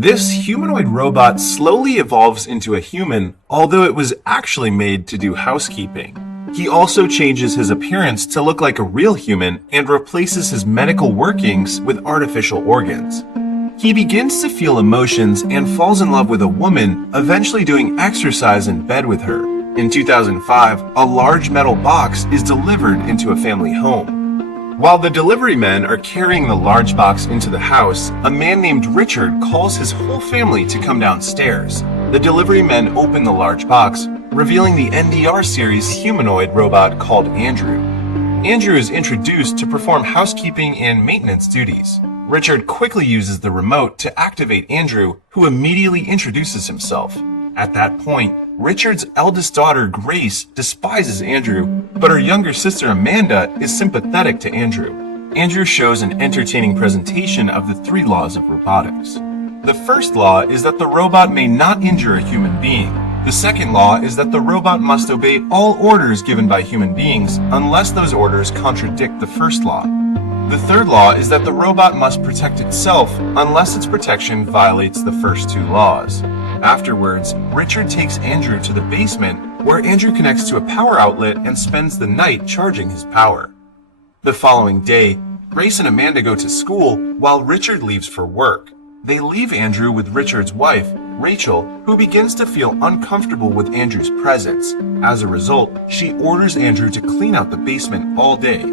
This humanoid robot slowly evolves into a human, although it was actually made to do housekeeping. He also changes his appearance to look like a real human and replaces his medical workings with artificial organs. He begins to feel emotions and falls in love with a woman, eventually doing exercise in bed with her. In 2005, a large metal box is delivered into a family home. While the delivery men are carrying the large box into the house, a man named Richard calls his whole family to come downstairs. The delivery men open the large box, revealing the NDR series humanoid robot called Andrew. Andrew is introduced to perform housekeeping and maintenance duties. Richard quickly uses the remote to activate Andrew, who immediately introduces himself. At that point, Richard's eldest daughter, Grace, despises Andrew, but her younger sister, Amanda, is sympathetic to Andrew. Andrew shows an entertaining presentation of the 3 laws of robotics. The first law is that the robot may not injure a human being. The second law is that the robot must obey all orders given by human beings unless those orders contradict the first law. The third law is that the robot must protect itself unless its protection violates the first 2 laws. Afterwards, Richard takes Andrew to the basement, where Andrew connects to a power outlet and spends the night charging his power. The following day, Grace and Amanda go to school while Richard leaves for work. They leave Andrew with Richard's wife, Rachel, who begins to feel uncomfortable with Andrew's presence. As a result, she orders Andrew to clean out the basement all day.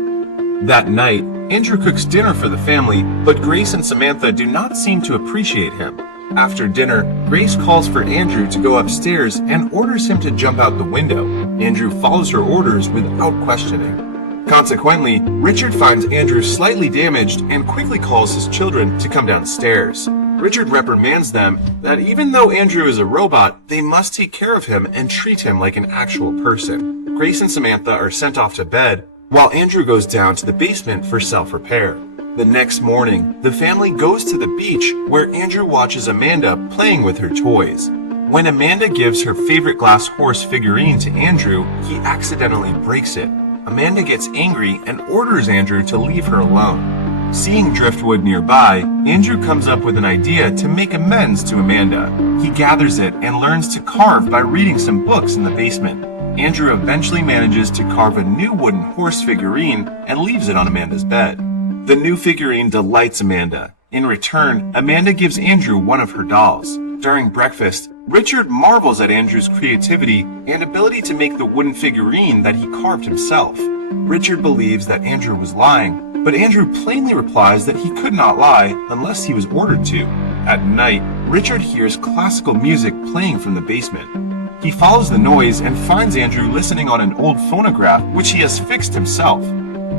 That night, Andrew cooks dinner for the family, but Grace and Samantha do not seem to appreciate him. After dinner, Grace calls for Andrew to go upstairs and orders him to jump out the window. Andrew follows her orders without questioning. Consequently, Richard finds Andrew slightly damaged and quickly calls his children to come downstairs. Richard reprimands them that even though Andrew is a robot, they must take care of him and treat him like an actual person. Grace and Samantha are sent off to bed, while Andrew goes down to the basement for self-repair. The next morning, the family goes to the beach where Andrew watches Amanda playing with her toys. When Amanda gives her favorite glass horse figurine to Andrew, he accidentally breaks it. Amanda gets angry and orders Andrew to leave her alone. Seeing driftwood nearby, Andrew comes up with an idea to make amends to Amanda. He gathers it and learns to carve by reading some books in the basement. Andrew eventually manages to carve a new wooden horse figurine and leaves it on Amanda's bed. The new figurine delights Amanda. In return, Amanda gives Andrew one of her dolls. During breakfast, Richard marvels at Andrew's creativity and ability to make the wooden figurine that he carved himself. Richard believes that Andrew was lying, but Andrew plainly replies that he could not lie unless he was ordered to. At night, Richard hears classical music playing from the basement. He follows the noise and finds Andrew listening on an old phonograph which he has fixed himself.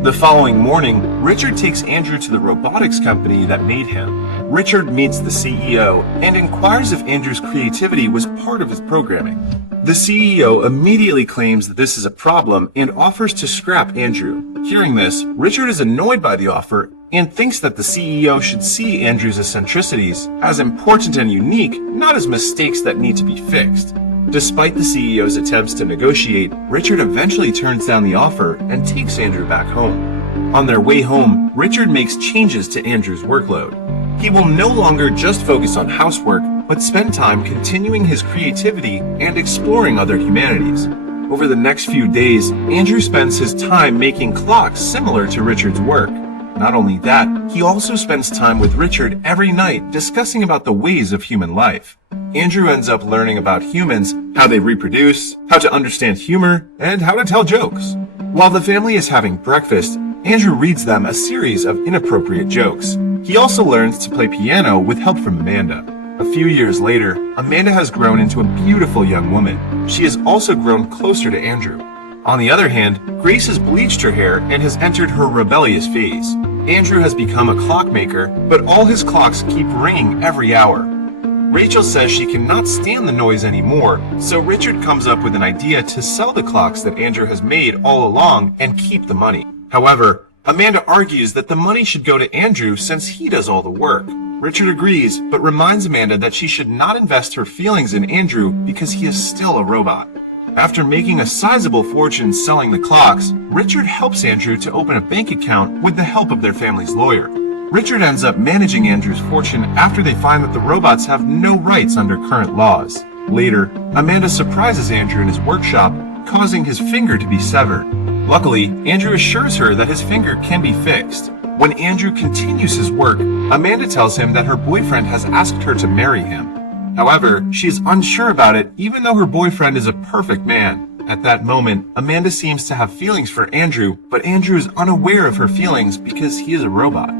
The following morning, Richard takes Andrew to the robotics company that made him. Richard meets the CEO and inquires if Andrew's creativity was part of his programming. The CEO immediately claims that this is a problem and offers to scrap Andrew. Hearing this, Richard is annoyed by the offer and thinks that the CEO should see Andrew's eccentricities as important and unique, not as mistakes that need to be fixed. Despite the CEO's attempts to negotiate, Richard eventually turns down the offer and takes Andrew back home. On their way home, Richard makes changes to Andrew's workload. He will no longer just focus on housework, but spend time continuing his creativity and exploring other humanities. Over the next few days, Andrew spends his time making clocks similar to Richard's work. Not only that, he also spends time with Richard every night discussing about the ways of human life. Andrew ends up learning about humans, how they reproduce, how to understand humor, and how to tell jokes. While the family is having breakfast, Andrew reads them a series of inappropriate jokes. He also learns to play piano with help from Amanda. A few years later, Amanda has grown into a beautiful young woman. She has also grown closer to Andrew. On the other hand, Grace has bleached her hair and has entered her rebellious phase. Andrew has become a clockmaker, but all his clocks keep ringing every hour. Rachel says she cannot stand the noise anymore, so Richard comes up with an idea to sell the clocks that Andrew has made all along and keep the money. However, Amanda argues that the money should go to Andrew since he does all the work. Richard agrees, but reminds Amanda that she should not invest her feelings in Andrew because he is still a robot. After making a sizable fortune selling the clocks, Richard helps Andrew to open a bank account with the help of their family's lawyer. Richard ends up managing Andrew's fortune after they find that the robots have no rights under current laws. Later, Amanda surprises Andrew in his workshop, causing his finger to be severed. Luckily, Andrew assures her that his finger can be fixed. When Andrew continues his work, Amanda tells him that her boyfriend has asked her to marry him. However, she is unsure about it even though her boyfriend is a perfect man. At that moment, Amanda seems to have feelings for Andrew, but Andrew is unaware of her feelings because he is a robot.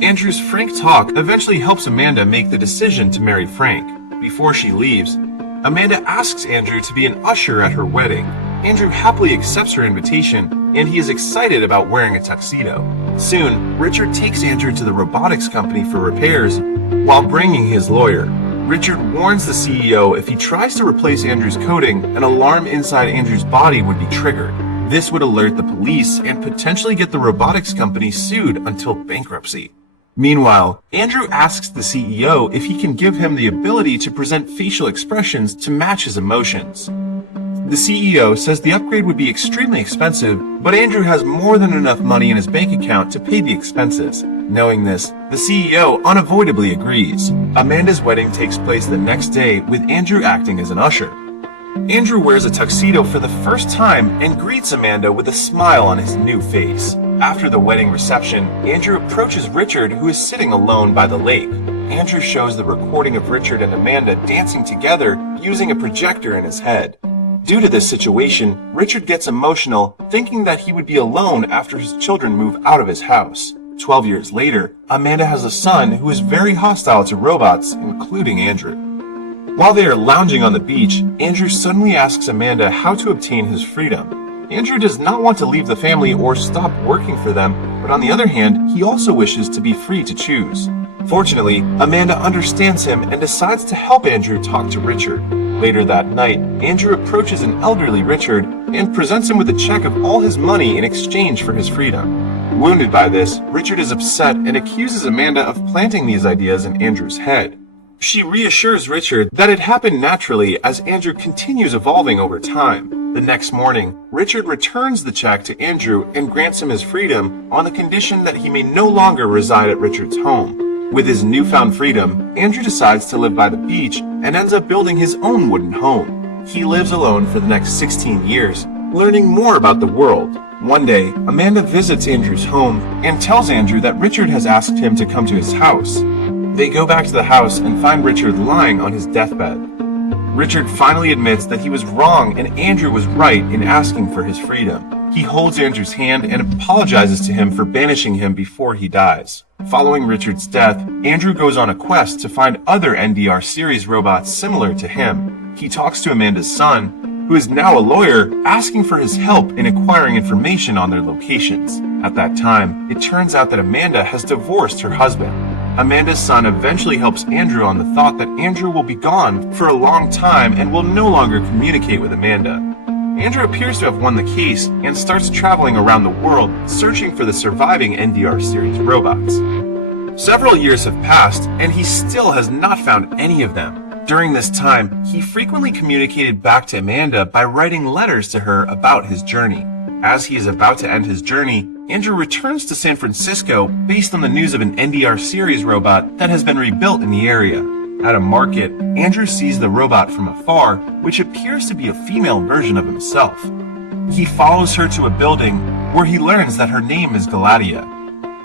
Andrew's frank talk eventually helps Amanda make the decision to marry Frank. Before she leaves, Amanda asks Andrew to be an usher at her wedding. Andrew happily accepts her invitation, and he is excited about wearing a tuxedo. Soon, Richard takes Andrew to the robotics company for repairs while bringing his lawyer. Richard warns the CEO if he tries to replace Andrew's coding, an alarm inside Andrew's body would be triggered. This would alert the police and potentially get the robotics company sued until bankruptcy. Meanwhile, Andrew asks the CEO if he can give him the ability to present facial expressions to match his emotions. The CEO says the upgrade would be extremely expensive, but Andrew has more than enough money in his bank account to pay the expenses. Knowing this, the CEO unavoidably agrees. Amanda's wedding takes place the next day with Andrew acting as an usher. Andrew wears a tuxedo for the first time and greets Amanda with a smile on his new face. After the wedding reception, Andrew approaches Richard, who is sitting alone by the lake. Andrew shows the recording of Richard and Amanda dancing together using a projector in his head. Due to this situation, Richard gets emotional, thinking that he would be alone after his children move out of his house. 12 years later, Amanda has a son who is very hostile to robots, including Andrew. While they are lounging on the beach, Andrew suddenly asks Amanda how to obtain his freedom. Andrew does not want to leave the family or stop working for them, but on the other hand, he also wishes to be free to choose. Fortunately, Amanda understands him and decides to help Andrew talk to Richard. Later that night, Andrew approaches an elderly Richard and presents him with a check of all his money in exchange for his freedom. Wounded by this, Richard is upset and accuses Amanda of planting these ideas in Andrew's head. She reassures Richard that it happened naturally as Andrew continues evolving over time. The next morning, Richard returns the check to Andrew and grants him his freedom on the condition that he may no longer reside at Richard's home. With his newfound freedom, Andrew decides to live by the beach and ends up building his own wooden home. He lives alone for the next 16 years, learning more about the world. One day, Amanda visits Andrew's home and tells Andrew that Richard has asked him to come to his house. They go back to the house and find Richard lying on his deathbed. Richard finally admits that he was wrong and Andrew was right in asking for his freedom. He holds Andrew's hand and apologizes to him for banishing him before he dies. Following Richard's death, Andrew goes on a quest to find other NDR series robots similar to him. He talks to Amanda's son, who is now a lawyer, asking for his help in acquiring information on their locations. At that time, it turns out that Amanda has divorced her husband. Amanda's son eventually helps Andrew on the thought that Andrew will be gone for a long time and will no longer communicate with Amanda. Andrew appears to have won the case and starts traveling around the world searching for the surviving NDR series robots. Several years have passed and he still has not found any of them. During this time, he frequently communicated back to Amanda by writing letters to her about his journey. As he is about to end his journey, Andrew returns to San Francisco based on the news of an NDR series robot that has been rebuilt in the area. At a market, Andrew sees the robot from afar, which appears to be a female version of himself. He follows her to a building where he learns that her name is Galadia.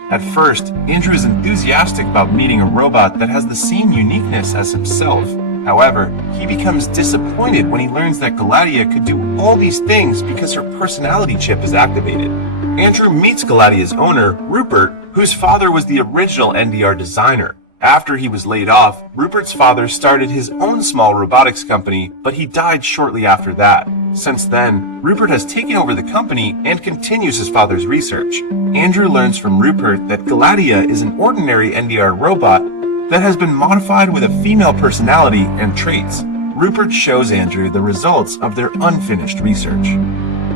At first, Andrew is enthusiastic about meeting a robot that has the same uniqueness as himself. However, he becomes disappointed when he learns that Galadia could do all these things because her personality chip is activated. Andrew meets Galadia's owner, Rupert, whose father was the original NDR designer. After he was laid off, Rupert's father started his own small robotics company, but he died shortly after that. Since then, Rupert has taken over the company and continues his father's research. Andrew learns from Rupert that Galadia is an ordinary NDR robot that has been modified with a female personality and traits. Rupert shows Andrew the results of their unfinished research.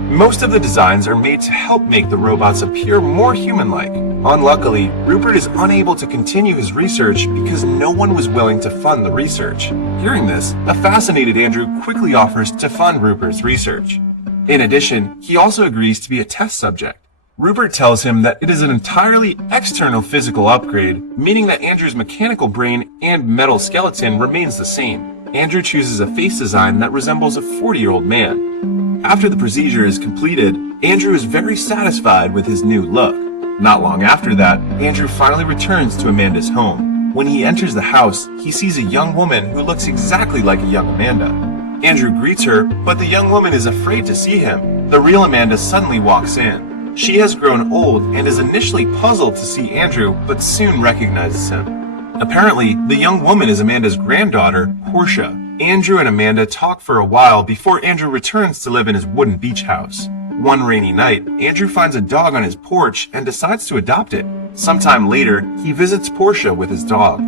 Most of the designs are made to help make the robots appear more human-like. Unluckily, Rupert is unable to continue his research because no one was willing to fund the research. Hearing this, a fascinated Andrew quickly offers to fund Rupert's research. In addition, he also agrees to be a test subject. Rupert tells him that it is an entirely external physical upgrade, meaning that Andrew's mechanical brain and metal skeleton remains the same. Andrew chooses a face design that resembles a 40-year-old man. After the procedure is completed, Andrew is very satisfied with his new look. Not long after that, Andrew finally returns to Amanda's home. When he enters the house, he sees a young woman who looks exactly like a young Amanda. Andrew greets her, but the young woman is afraid to see him. The real Amanda suddenly walks in. She has grown old and is initially puzzled to see Andrew, but soon recognizes him. Apparently, the young woman is Amanda's granddaughter, Portia. Andrew and Amanda talk for a while before Andrew returns to live in his wooden beach house. One rainy night, Andrew finds a dog on his porch and decides to adopt it. Sometime later, he visits Portia with his dog.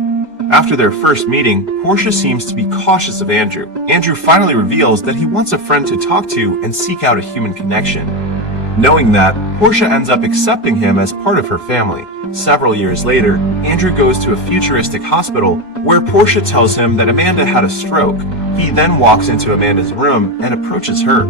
After their first meeting, Portia seems to be cautious of Andrew. Andrew finally reveals that he wants a friend to talk to and seek out a human connection. Knowing that, Portia ends up accepting him as part of her family. Several years later, Andrew goes to a futuristic hospital where Portia tells him that Amanda had a stroke. He then walks into Amanda's room and approaches her.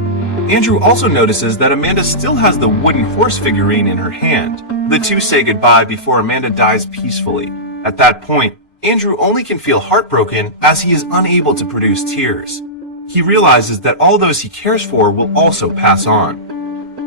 Andrew also notices that Amanda still has the wooden horse figurine in her hand. The two say goodbye before Amanda dies peacefully. At that point, Andrew only can feel heartbroken as he is unable to produce tears. He realizes that all those he cares for will also pass on.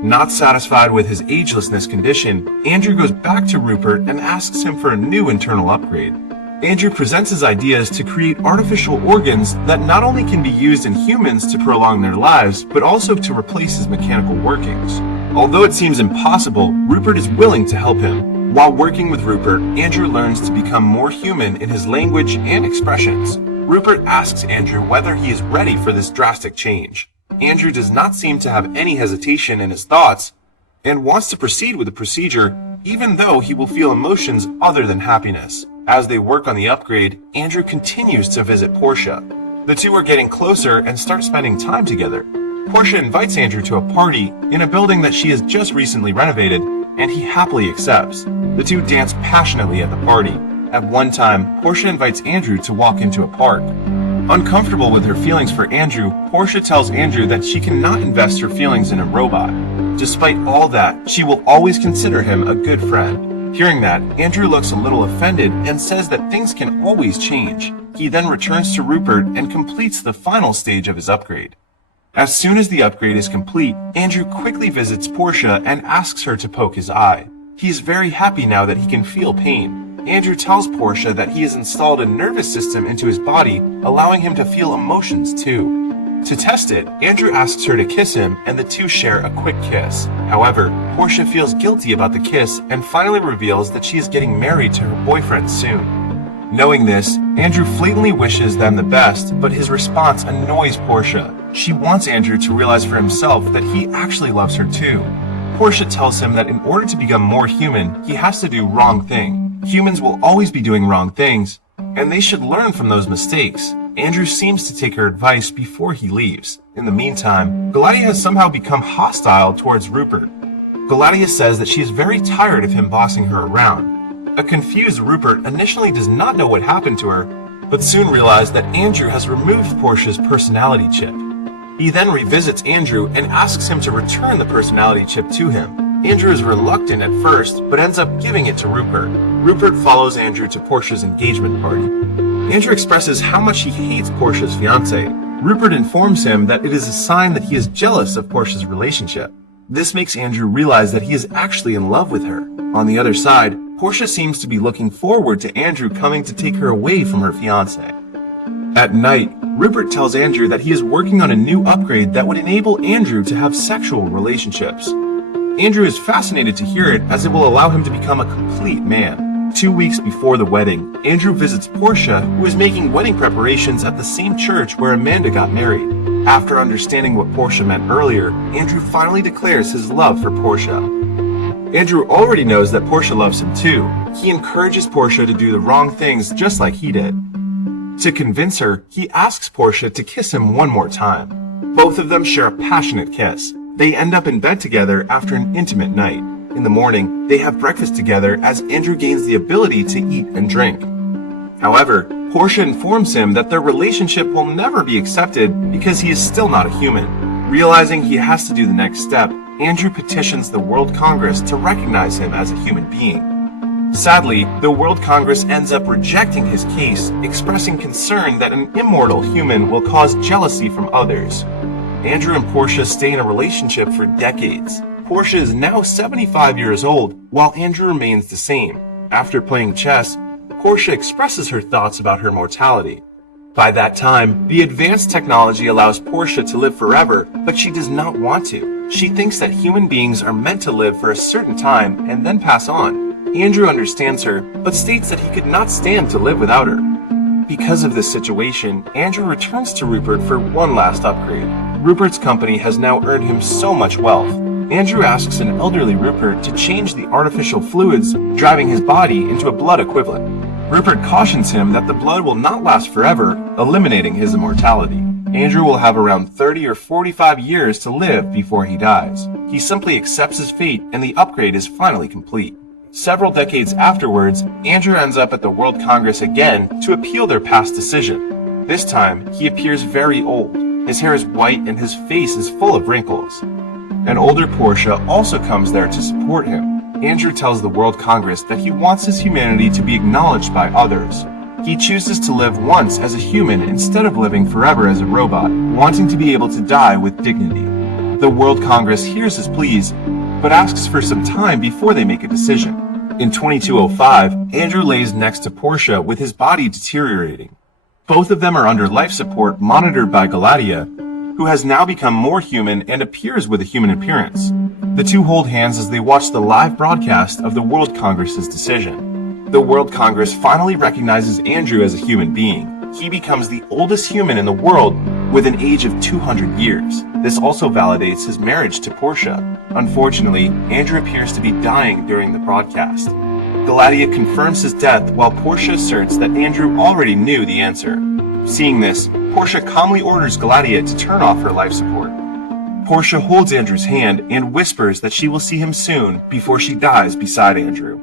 Not satisfied with his agelessness condition, Andrew goes back to Rupert and asks him for a new internal upgrade. Andrew presents his ideas to create artificial organs that not only can be used in humans to prolong their lives, but also to replace his mechanical workings. Although it seems impossible, Rupert is willing to help him. While working with Rupert, Andrew learns to become more human in his language and expressions. Rupert asks Andrew whether he is ready for this drastic change. Andrew does not seem to have any hesitation in his thoughts and wants to proceed with the procedure, even though he will feel emotions other than happiness. As they work on the upgrade, Andrew continues to visit Portia. The two are getting closer and start spending time together. Portia invites Andrew to a party in a building that she has just recently renovated, and he happily accepts. The two dance passionately at the party. At one time, Portia invites Andrew to walk into a park. Uncomfortable with her feelings for Andrew, Portia tells Andrew that she cannot invest her feelings in a robot. Despite all that, she will always consider him a good friend. Hearing that, Andrew looks a little offended and says that things can always change. He then returns to Rupert and completes the final stage of his upgrade. As soon as the upgrade is complete, Andrew quickly visits Portia and asks her to poke his eye. He is very happy now that he can feel pain. Andrew tells Portia that he has installed a nervous system into his body, allowing him to feel emotions too. To test it, Andrew asks her to kiss him and the two share a quick kiss. However, Portia feels guilty about the kiss and finally reveals that she is getting married to her boyfriend soon. Knowing this, Andrew flatantly wishes them the best, but his response annoys Portia. She wants Andrew to realize for himself that he actually loves her too. Portia tells him that in order to become more human, he has to do wrong thing. Humans will always be doing wrong things, and they should learn from those mistakes. Andrew seems to take her advice before he leaves. In the meantime, Galatea has somehow become hostile towards Rupert. Galatea says that she is very tired of him bossing her around. A confused Rupert initially does not know what happened to her, but soon realized that Andrew has removed Portia's personality chip. He then revisits Andrew and asks him to return the personality chip to him. Andrew is reluctant at first, but ends up giving it to Rupert. Rupert follows Andrew to Portia's engagement party. Andrew expresses how much he hates Portia's fiancé. Rupert informs him that it is a sign that he is jealous of Portia's relationship. This makes Andrew realize that he is actually in love with her. On the other side, Portia seems to be looking forward to Andrew coming to take her away from her fiancé. At night, Rupert tells Andrew that he is working on a new upgrade that would enable Andrew to have sexual relationships. Andrew is fascinated to hear it as it will allow him to become a complete man. 2 weeks before the wedding, Andrew visits Portia, who is making wedding preparations at the same church where Amanda got married. After understanding what Portia meant earlier, Andrew finally declares his love for Portia. Andrew already knows that Portia loves him too. He encourages Portia to do the wrong things just like he did. To convince her, he asks Portia to kiss him one more time. Both of them share a passionate kiss. They end up in bed together after an intimate night. In the morning, they have breakfast together as Andrew gains the ability to eat and drink. However, Portia informs him that their relationship will never be accepted because he is still not a human. Realizing he has to do the next step, Andrew petitions the World Congress to recognize him as a human being. Sadly, the World Congress ends up rejecting his case, expressing concern that an immortal human will cause jealousy from others. Andrew and Portia stay in a relationship for decades. Portia is now 75 years old, while Andrew remains the same. After playing chess, Portia expresses her thoughts about her mortality. By that time, the advanced technology allows Portia to live forever, but she does not want to. She thinks that human beings are meant to live for a certain time and then pass on. Andrew understands her, but states that he could not stand to live without her. Because of this situation, Andrew returns to Rupert for one last upgrade. Rupert's company has now earned him so much wealth. Andrew asks an elderly Rupert to change the artificial fluids driving his body into a blood equivalent. Rupert cautions him that the blood will not last forever, eliminating his immortality. Andrew will have around 30 or 45 years to live before he dies. He simply accepts his fate and the upgrade is finally complete. Several decades afterwards, Andrew ends up at the World Congress again to appeal their past decision. This time, he appears very old. His hair is white and his face is full of wrinkles. An older Portia also comes there to support him. Andrew tells the World Congress that he wants his humanity to be acknowledged by others. He chooses to live once as a human instead of living forever as a robot, wanting to be able to die with dignity. The World Congress hears his pleas, but asks for some time before they make a decision. In 2205, Andrew lays next to Portia with his body deteriorating. Both of them are under life support monitored by Galatea, who has now become more human and appears with a human appearance. The two hold hands as they watch the live broadcast of the World Congress's decision. The World Congress finally recognizes Andrew as a human being. He becomes the oldest human in the world with an age of 200 years. This also validates his marriage to Portia. Unfortunately, Andrew appears to be dying during the broadcast. Galatea confirms his death while Portia asserts that Andrew already knew the answer. Seeing this, Portia calmly orders Galatea to turn off her life support. Portia holds Andrew's hand and whispers that she will see him soon before she dies beside Andrew.